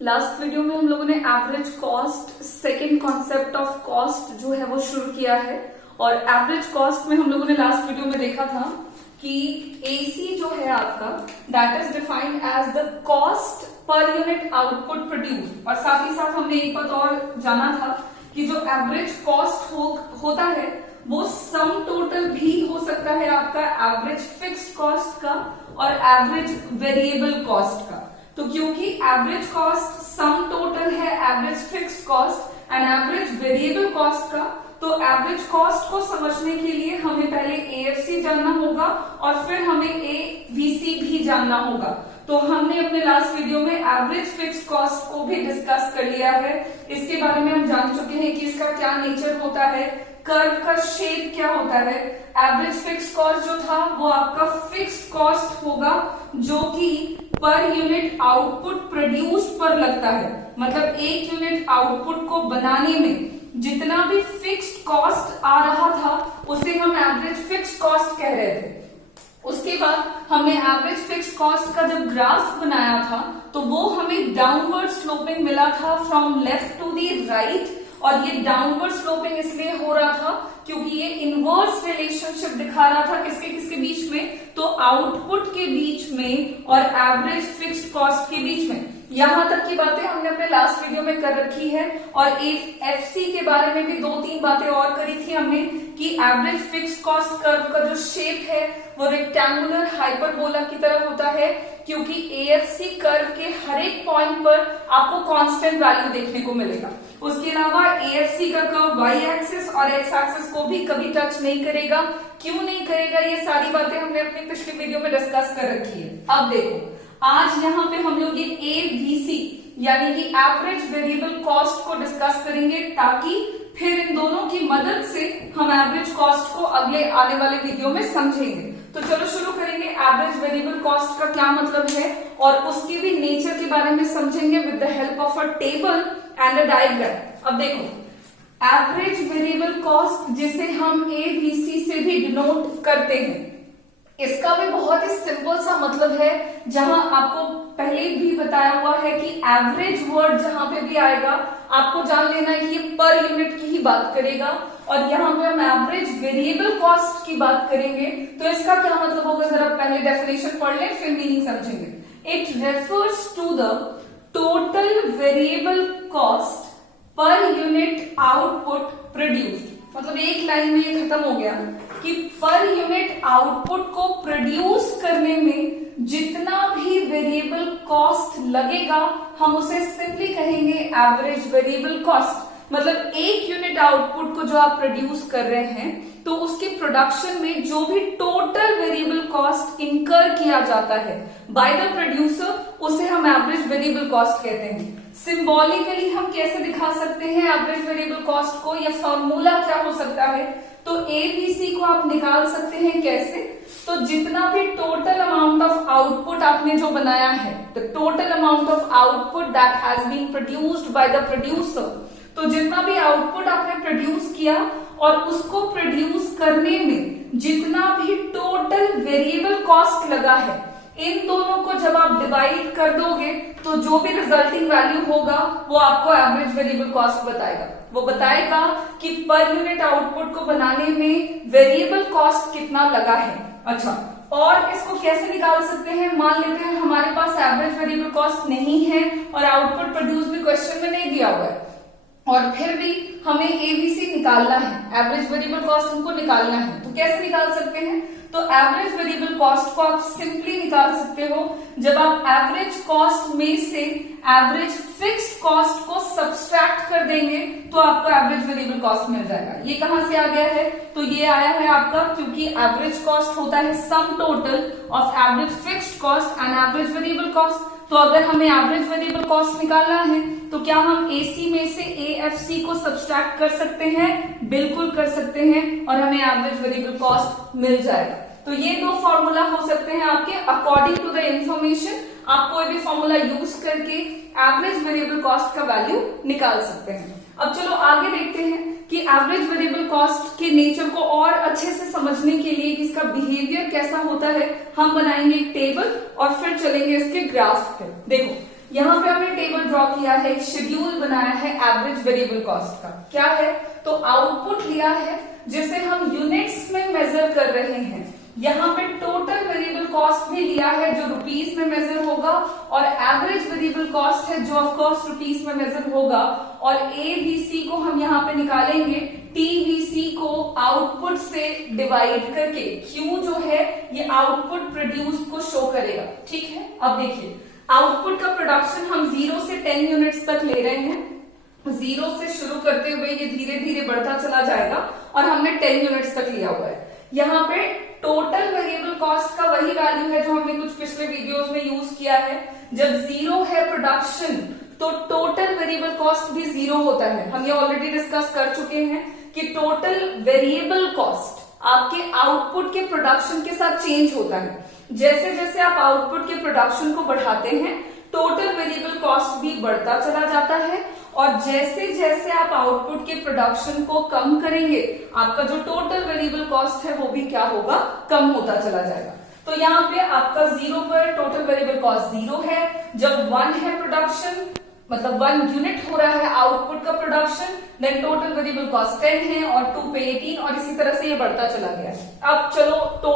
Last video में हम लोगों ने average cost second concept of cost जो है वो शुरू किया है। और एवरेज कॉस्ट में हम लोगों ने लास्ट वीडियो में देखा था कि एसी जो है आपका that is defined as the cost per unit output produce. और साथ ही साथ हमने एक बात और जाना था कि जो एवरेज कॉस्ट होता है वो सम टोटल भी हो सकता है आपका एवरेज फिक्स्ड कॉस्ट का और एवरेज वेरिएबल कॉस्ट का। तो क्योंकि एवरेज कॉस्ट सम टोटल है average fixed cost and average variable cost का, तो एवरेज कॉस्ट को समझने के लिए हमें पहले एएफसी जानना होगा और फिर हमें एवीसी भी जानना होगा। तो हमने अपने लास्ट वीडियो में एवरेज फिक्स्ड कॉस्ट को भी डिस्कस कर लिया है। इसके बारे में हम जान चुके हैं कि इसका क्या नेचर होता है, कर्व का शेप क्या होता है। एवरेज फिक्स्ड कॉस्ट जो था वो आपका फिक्स्ड कॉस्ट होगा जो कि पर यूनिट आउटपुट प्रोड्यूस पर लगता है। मतलब एक यूनिट आउटपुट को बनाने में जितना भी फिक्स्ड कॉस्ट आ रहा था उसे हम एवरेज फिक्स्ड कॉस्ट कह रहे थे। उसके बाद हमने एवरेज फिक्स्ड कॉस्ट का जब ग्राफ बनाया था तो वो हमें डाउनवर्ड स्लोपिंग मिला था from left to the right. और ये डाउनवर्ड स्लोपिंग इसलिए हो रहा था क्योंकि ये इनवर्स रिलेशनशिप दिखा रहा था किसके किसके बीच में, तो आउटपुट के बीच में और एवरेज फिक्स्ड कॉस्ट के बीच में। यहां तक की बातें हमने अपने लास्ट वीडियो में कर रखी है। और एफसी के बारे में भी 2-3 बातें और करी थी हमने कि एवरेज फिक्स्ड कॉस्ट कर्व का जो शेप है वो रेक्टेंगुलर हाइपरबोला की तरह होता है क्योंकि एएफसी कर्व के हर एक पॉइंट पर आपको कांस्टेंट वैल्यू देखने को मिलेगा। उसके अलावा एएफसी का कर्व वाई एक्सिस और एक्स एक्सिस को भी कभी टच नहीं करेगा। क्यों नहीं करेगा, ये सारी बातें हमने अपनी पिछली वीडियो में डिस्कस कर रखी है। अब देखो, आज यहाँ पे हम लोग ये एवीसी यानी कि एवरेज वेरिएबल कॉस्ट को डिस्कस करेंगे ताकि फिर इन दोनों की मदद से हम एवरेज कॉस्ट को अगले आने वाले वीडियो में समझेंगे। तो चलो शुरू करेंगे। एवरेज वेरिएबल कॉस्ट का क्या मतलब है और उसके भी नेचर के बारे में समझेंगे with the help of a table and a diagram. अब देखो, एवरेज वेरिएबल कॉस्ट जिसे हम एवीसी से भी डिनोट करते हैं, इसका भी बहुत ही सिंपल सा मतलब है। जहां आपको पहले भी बताया हुआ है कि एवरेज वर्ड जहां पे भी आएगा आपको जान लेना है कि ये पर यूनिट की ही बात करेगा। और यहाँ पे हम एवरेज वेरिएबल कॉस्ट की बात करेंगे तो इसका क्या मतलब होगा, जरा पहले डेफिनेशन पढ़ लें फिर मीनिंग समझेंगे। It refers to the total variable cost per unit output produced. मतलब एक लाइन में ये खत्म हो गया कि पर यूनिट आउटपुट को प्रोड्यूस करने में जितना भी वेरिएबल कॉस्ट लगेगा हम उसे सिंपली कहेंगे एवरेज वेरिएबल कॉस्ट। मतलब एक यूनिट आउटपुट को जो आप प्रोड्यूस कर रहे हैं तो उसके प्रोडक्शन में जो भी टोटल वेरिएबल कॉस्ट इंकर किया जाता है बाय द प्रोड्यूसर उसे हम एवरेज वेरिएबल कॉस्ट कहते हैं। सिंबॉलिकली हम कैसे दिखा सकते हैं एवरेज वेरिएबल कॉस्ट को, या फॉर्मूला क्या हो सकता है, तो एबीसी को आप निकाल सकते हैं कैसे, तो जितना भी टोटल अमाउंट ऑफ आउटपुट आपने जो बनाया है, the total amount of output that has been produced by the producer, तो जितना भी आउटपुट आपने प्रोड्यूस किया और उसको प्रोड्यूस करने में जितना भी टोटल वेरिएबल कॉस्ट लगा है, इन दोनों को जब आप डिवाइड कर दोगे तो जो भी रिजल्टिंग वैल्यू होगा वो आपको एवरेज वेरिएबल कॉस्ट बताएगा। वो बताएगा कि पर यूनिट आउटपुट को बनाने में वेरिएबल कॉस्ट कितना लगा है। अच्छा, और इसको कैसे निकाल सकते हैं, मान लेते हैं हमारे पास एवरेज वेरिएबल कॉस्ट नहीं है और आउटपुट प्रोड्यूस भी क्वेश्चन में नहीं दिया हुआ है और फिर भी हमें एबीसी निकालना है, एवरेज वेरिएबल कॉस्ट हमको निकालना है, तो कैसे निकाल सकते हैं, तो एवरेज वेरिएबल कॉस्ट को आप सिंपली निकाल सकते हो जब आप एवरेज कॉस्ट में से एवरेज फिक्स्ड कॉस्ट को सब्सट्रैक्ट कर देंगे तो आपको एवरेज वेरिएबल कॉस्ट मिल जाएगा। ये कहां से आ गया है, तो ये आया है आपका क्योंकि एवरेज कॉस्ट होता है sum total of average fixed cost and average variable cost. तो अगर हमें एवरेज वेरिएबल कॉस्ट निकालना है तो क्या हम एसी में से एएफसी को सब्सट्रैक्ट कर सकते हैं, बिल्कुल कर सकते हैं और हमें एवरेज वेरिएबल कॉस्ट मिल जाएगा। तो ये दो फॉर्मूला हो सकते हैं आपके अकॉर्डिंग टू द इंफॉर्मेशन। आप कोई भी फॉर्मूला यूज करके एवरेज वेरिएबल कॉस्ट का वैल्यू निकाल सकते हैं। अब चलो आगे देखते हैं कि एवरेज वेरिएबल कॉस्ट के नेचर को और अच्छे से समझने के लिए इसका बिहेवियर कैसा होता है हम बनाएंगे एक टेबल और फिर चलेंगे इसके ग्राफ पे। देखो, यहाँ पे हमने टेबल ड्रॉ किया है, एक शेड्यूल बनाया है एवरेज वेरिएबल कॉस्ट का। क्या है, तो आउटपुट लिया है जिसे हम यूनिट्स में मेजर कर रहे हैं। यहाँ पे टोटल वेरिएबल कॉस्ट भी लिया है जो रुपीस में मेजर होगा, और एवरेज वेरिएबल कॉस्ट है जो ऑफ कोर्स रुपीस में मेजर होगा। और एबीसी को हम यहाँ पे निकालेंगे टीवीसी को आउटपुट से डिवाइड करके। क्यू जो है ये आउटपुट प्रोड्यूस को शो करेगा। ठीक है, अब देखिए आउटपुट का प्रोडक्शन हम 0 से 10 यूनिट्स तक ले रहे हैं। 0 से शुरू करते हुए ये धीरे धीरे बढ़ता चला जाएगा और हमने 10 यूनिट्स तक लिया हुआ है। यहाँ पे टोटल वेरिएबल कॉस्ट का वही वैल्यू है जो हमने कुछ पिछले वीडियोस में यूज किया है। जब 0 है प्रोडक्शन तो टोटल वेरिएबल कॉस्ट भी 0 होता है। हम ये ऑलरेडी डिस्कस कर चुके हैं कि टोटल वेरिएबल कॉस्ट आपके आउटपुट के प्रोडक्शन के साथ चेंज होता है। जैसे जैसे आप आउटपुट के प्रोडक्शन को बढ़ाते हैं टोटल वेरिएबल कॉस्ट भी बढ़ता चला जाता है, और जैसे जैसे आप आउटपुट के प्रोडक्शन को कम करेंगे आपका जो टोटल वेरिएबल कॉस्ट है वो भी क्या होगा, कम होता चला जाएगा। तो यहाँ पे आपका 0 पर टोटल वेरिएबल कॉस्ट 0 है। जब 1 है प्रोडक्शन मतलब 1 यूनिट हो रहा है आउटपुट का production, then total variable cost 10 है, और 2 पे 18, और इसी तरह से ये बढ़ता चला गया है। अब चलो तो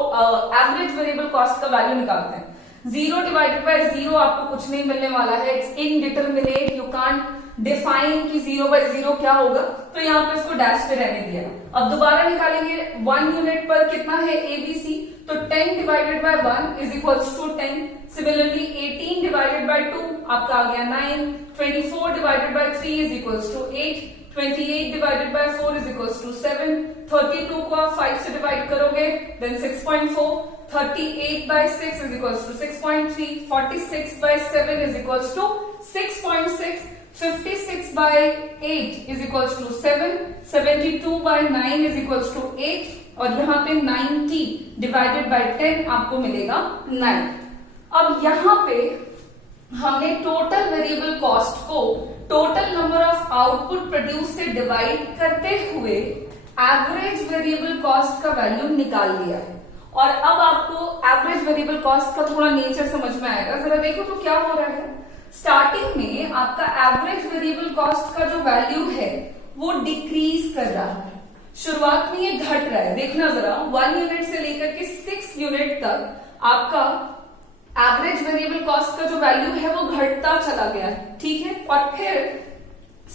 एवरेज वेरिएबल कॉस्ट का वैल्यू निकालते हैं। 0 डिवाइडेड बाय 0 आपको कुछ नहीं मिलने वाला है, it's indeterminate, you can't define कि 0 बाय 0 क्या होगा, तो यहाँ पे इसको डैश पे रहने दिया। अब दोबारा निकालेंगे 1 यूनिट पर कितना है एबीसी, तो 10 divided by 1 is equals to 10। Similarly 18 divided by 2 आपका आ गया 9। 24 divided by 3 is equals to 8। 28 divided by 4 is equals to 7। 32 को आप 5 से डिवाइड करोगे then 6.4। 38 by 6 is equals to 6.3. 46 by 7 is equals to 6.6. 56 by 8 is equals to 7. 72 by 9 is equals to 8. और यहाँ पे 90 divided by 10 आपको मिलेगा 9. अब यहाँ पे हमने टोटल वेरिएबल कॉस्ट को total number of output produce से डिवाइड करते हुए एवरेज वेरिएबल कॉस्ट का वैल्यू निकाल लिया है। और अब आपको एवरेज वेरिएबल कॉस्ट का थोड़ा नेचर समझ में आएगा। जरा देखो तो क्या हो रहा है। स्टार्टिंग में आपका एवरेज वेरिएबल कॉस्ट का जो वैल्यू है वो डिक्रीज कर रहा है। शुरुआत में ये घट रहा है, देखना जरा 1 यूनिट से लेकर के 6 यूनिट तक आपका एवरेज वेरिएबल कॉस्ट का जो वैल्यू है वो घटता चला गया है। ठीक है, और फिर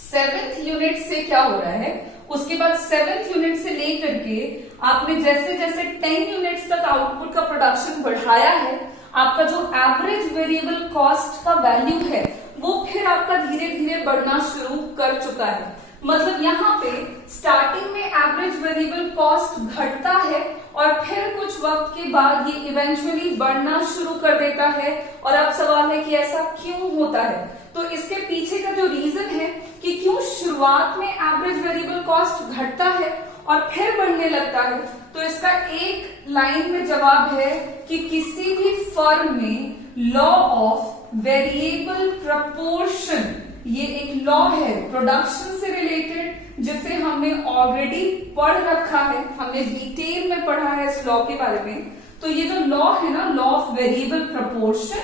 7th यूनिट से क्या हो रहा है, उसके बाद 7th यूनिट से लेकर के आपने जैसे जैसे 10 यूनिट्स तक आउटपुट का प्रोडक्शन बढ़ाया है, आपका जो एवरेज वेरिएबल कॉस्ट का वैल्यू है वो फिर आपका धीरे धीरे बढ़ना शुरू कर चुका है। मतलब यहाँ पे स्टार्टिंग में एवरेज वेरिएबल कॉस्ट घटता है और फिर कुछ वक्त के बाद ये इवेंचुअली बढ़ना शुरू कर देता है। और अब सवाल है कि ऐसा क्यों होता है, तो इसके पीछे का जो रीजन है कि क्यों शुरुआत में एवरेज वेरिएबल कॉस्ट घटता है और फिर बढ़ने लगता है, तो इसका एक लाइन में जवाब है कि किसी भी फर्म में लॉ ऑफ वेरिएबल प्रपोर्शन, ये एक लॉ है प्रोडक्शन से रिलेटेड जिसे हमने ऑलरेडी पढ़ रखा है, हमने डिटेल में पढ़ा है इस लॉ के बारे में। तो ये जो लॉ है ना, लॉ ऑफ वेरिएबल प्रपोर्शन,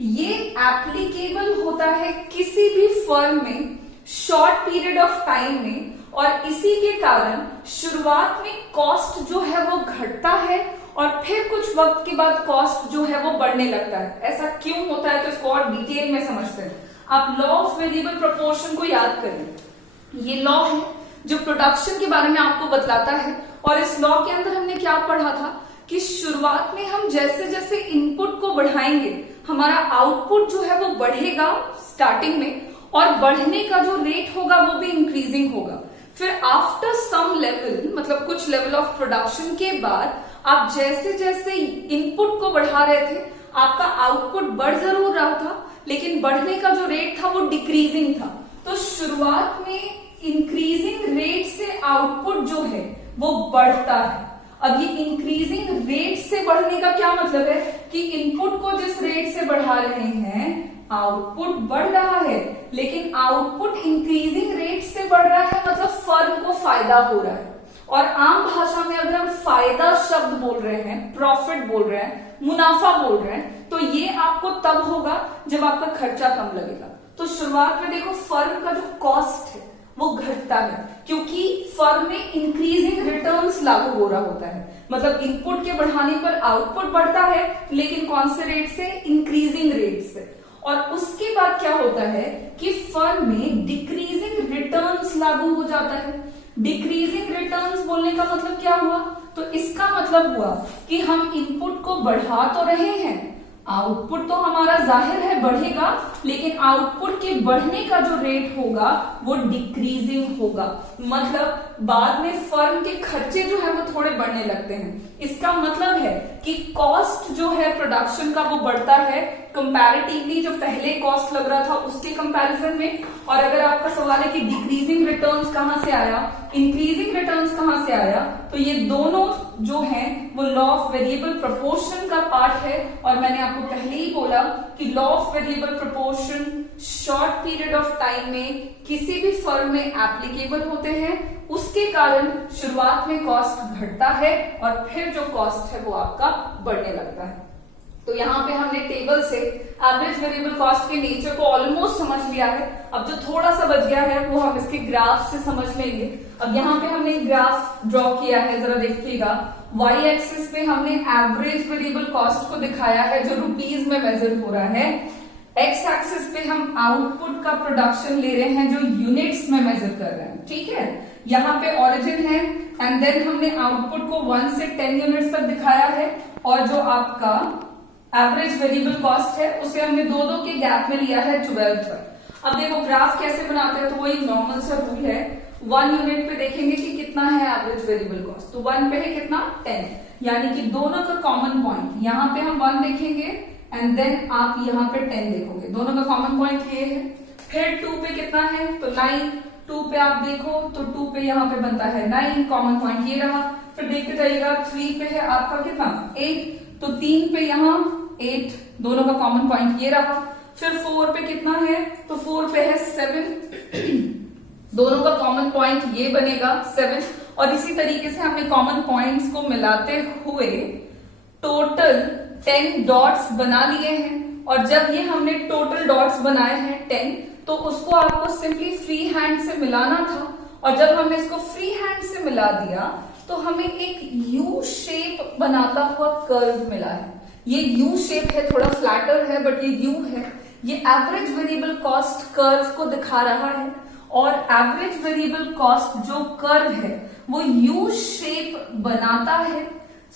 ये एप्लीकेबल होता है किसी भी फर्म में शॉर्ट पीरियड ऑफ टाइम में, और इसी के कारण शुरुआत में कॉस्ट जो है वो घटता है और फिर कुछ वक्त के बाद कॉस्ट जो है वो बढ़ने लगता है। ऐसा क्यों होता है तो इसको और डिटेल में समझते हैं। आप लॉ ऑफ वेरिएबल प्रोपोर्शन को याद करें। ये लॉ है जो प्रोडक्शन के बारे में आपको बतलाता है, और इस लॉ के अंदर हमने क्या पढ़ा था कि शुरुआत में हम जैसे जैसे इनपुट को बढ़ाएंगे हमारा आउटपुट जो है वो बढ़ेगा स्टार्टिंग में, और बढ़ने का जो रेट होगा वो भी इंक्रीजिंग होगा। फिर आफ्टर सम लेवल, मतलब कुछ लेवल ऑफ प्रोडक्शन के बाद आप जैसे जैसे इनपुट को बढ़ा रहे थे आपका आउटपुट बढ़ जरूर रहा था, लेकिन बढ़ने का जो रेट था वो डिक्रीजिंग था। तो शुरुआत में इंक्रीजिंग रेट से आउटपुट जो है वो बढ़ता है। अब ये इंक्रीजिंग रेट से बढ़ने का क्या मतलब है कि इनपुट को जिस रेट से बढ़ा रहे हैं आउटपुट बढ़ रहा है, लेकिन आउटपुट इंक्रीजिंग रेट से बढ़ रहा है, मतलब फर्म को फायदा हो रहा है। और आम भाषा में अगर हम फायदा शब्द बोल रहे हैं, प्रॉफिट बोल रहे हैं, मुनाफा बोल रहे हैं, तो ये आपको तब होगा जब आपका खर्चा कम लगेगा। तो शुरुआत में देखो फर्म का जो कॉस्ट है वो घटता है, क्योंकि फर्म में इंक्रीजिंग रिटर्न्स लागू हो रहा होता है। मतलब इनपुट के बढ़ाने पर आउटपुट बढ़ता है, लेकिन कौन से रेट से? इंक्रीजिंग रेट से। और उसके बाद क्या होता है कि फर्म में डिक्रीजिंग रिटर्न्स लागू हो जाता है। डिक्रीजिंग रिटर्न्स बोलने का मतलब क्या हुआ? तो इसका मतलब हुआ कि हम इनपुट को बढ़ा तो रहे हैं, आउटपुट तो हमारा जाहिर है बढ़ेगा, लेकिन आउटपुट के बढ़ने का जो रेट होगा वो डिक्रीजिंग होगा। मतलब बाद में फर्म के खर्चे जो है वो थोड़े बढ़ने लगते हैं। इसका मतलब है कि कॉस्ट जो है प्रोडक्शन का वो बढ़ता है कंपैरेटिवली, जो पहले कॉस्ट लग रहा था उसके कंपैरिजन में। और अगर आपका सवाल है कि डिक्रीजिंग रिटर्न्स कहां से आया, इंक्रीजिंग रिटर्न्स कहां से आया, तो ये दोनों जो हैं वो लॉ ऑफ वेरिएबल प्रोपोर्शन का पार्ट है। और मैंने आपको पहले ही बोला कि law of variable proportion short period of time में किसी भी फर्म में एप्लीकेबल होते हैं। उसके कारण शुरुआत में कॉस्ट घटता है और फिर जो कॉस्ट है वो आपका बढ़ने लगता है। तो यहाँ पे हमने टेबल से एवरेज वेरिएबल कॉस्ट के नेचर को ऑलमोस्ट समझ लिया है। अब जो थोड़ा सा बच गया है वो हम इसके ग्राफ से समझ लेंगे। अब यहाँ पे हमने ग्राफ ड्रॉ किया है, जरा देखिएगा। वाई एक्सिस पे हमने एवरेज वेरिएबल कॉस्ट को दिखाया है जो रुपीज में मेजर हो रहा है। एक्स एक्सिस पे हम आउटपुट का प्रोडक्शन ले रहे हैं जो यूनिट्स में मेजर कर रहे हैं, ठीक है। यहाँ पे ओरिजिन है एंड देन हमने आउटपुट को 1 से 10 यूनिट्स तक दिखाया है, और जो आपका एवरेज वेरिएबल कॉस्ट है उसे हमने दो के गैप में लिया है 12 तक। अब देखो ग्राफ कैसे बनाते हैं, तो वही नॉर्मल सा रूल है। 1 यूनिट पे देखेंगे कि कितना है एवरेज वेरिएबल कॉस्ट, तो 1 पे है कितना? 10, यानी कि दोनों का कॉमन पॉइंट यहाँ पे हम 1 देखेंगे एंड देन आप यहाँ पे 10 देखोगे, दोनों का कॉमन पॉइंट ये है। फिर 2 पे कितना है? तो 9। 2 पे आप देखो तो 2 पे यहाँ पे बनता है 9, कॉमन पॉइंट ये रहा। फिर देखते जाइएगा 3 पे है आपका कितना? 8, तो 3 पे यहाँ 8, दोनों का कॉमन पॉइंट ये रहा। फिर 4 पे कितना है? तो 4 पे है 7, दोनों का कॉमन पॉइंट ये बनेगा 7। और इसी तरीके से हमने कॉमन पॉइंट्स को मिलाते हुए टोटल 10 डॉट्स बना लिए हैं। और जब ये हमने टोटल डॉट्स बनाए हैं 10, तो उसको आपको सिंपली फ्री हैंड से मिलाना था। और जब हमने इसको फ्री हैंड से मिला दिया तो हमें एक यू शेप बनाता हुआ कर्व मिला है। ये यू शेप है, थोड़ा फ्लैटर है बट ये यू है। ये एवरेज वेरिएबल कॉस्ट कर्व को दिखा रहा है। और एवरेज वेरिएबल कॉस्ट जो कर्व है वो यू शेप बनाता है।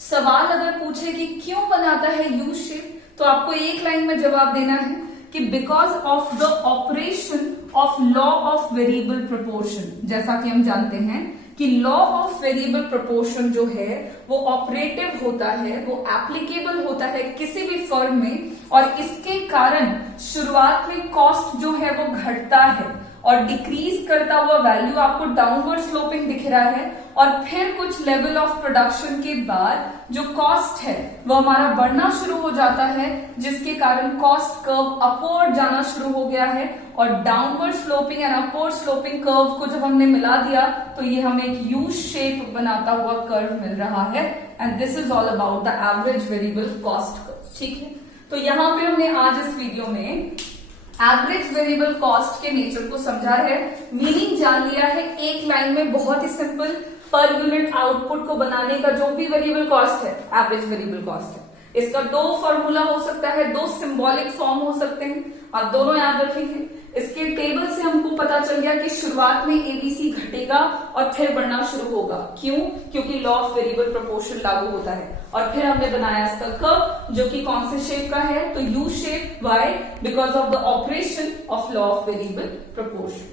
सवाल अगर पूछे कि क्यों बनाता है यू शेप, तो आपको एक लाइन में जवाब देना है कि because of the operation of law of variable proportion. जैसा कि हम जानते हैं कि लॉ ऑफ वेरिएबल प्रोपोर्शन जो है वो ऑपरेटिव होता है, वो एप्लीकेबल होता है किसी भी फर्म में, और इसके कारण शुरुआत में कॉस्ट जो है वो घटता है और डिक्रीज करता हुआ वैल्यू आपको डाउनवर्ड स्लोपिंग दिख रहा है। और फिर कुछ लेवल ऑफ प्रोडक्शन के बाद जो कॉस्ट है वो हमारा बढ़ना शुरू हो जाता है, जिसके कारण कॉस्ट कर्व अपवर्ड जाना शुरू हो गया है। और downward sloping and upward sloping curve को जब हमने मिला दिया तो ये हमें एक यू शेप बनाता हुआ कर्व मिल रहा है। And this is all about the average variable cost curve, ठीक है। तो यहाँ पे हमने आज इस वीडियो में एवरेज वेरिएबल कॉस्ट के नेचर को समझा है, मीनिंग जान लिया है एक लाइन में, बहुत ही सिंपल। पर यूनिट आउटपुट को बनाने का जो भी वेरिएबल कॉस्ट है एवरेज वेरिएबल कॉस्ट है। इसका 2 फॉर्मूला हो सकता है, 2 सिंबॉलिक फॉर्म हो सकते हैं, आप दोनों याद रखेंगे। इसके टेबल से हमको पता चल गया कि शुरुआत में एबीसी घटेगा और फिर बढ़ना शुरू होगा। क्यों? क्योंकि लॉ ऑफ वेरिएबल प्रोपोर्शन लागू होता है। और फिर हमने बनाया इसका कर्व जो कि कौन से शेप का है, तो U shape. Why? Because of the operation of law of variable proportion.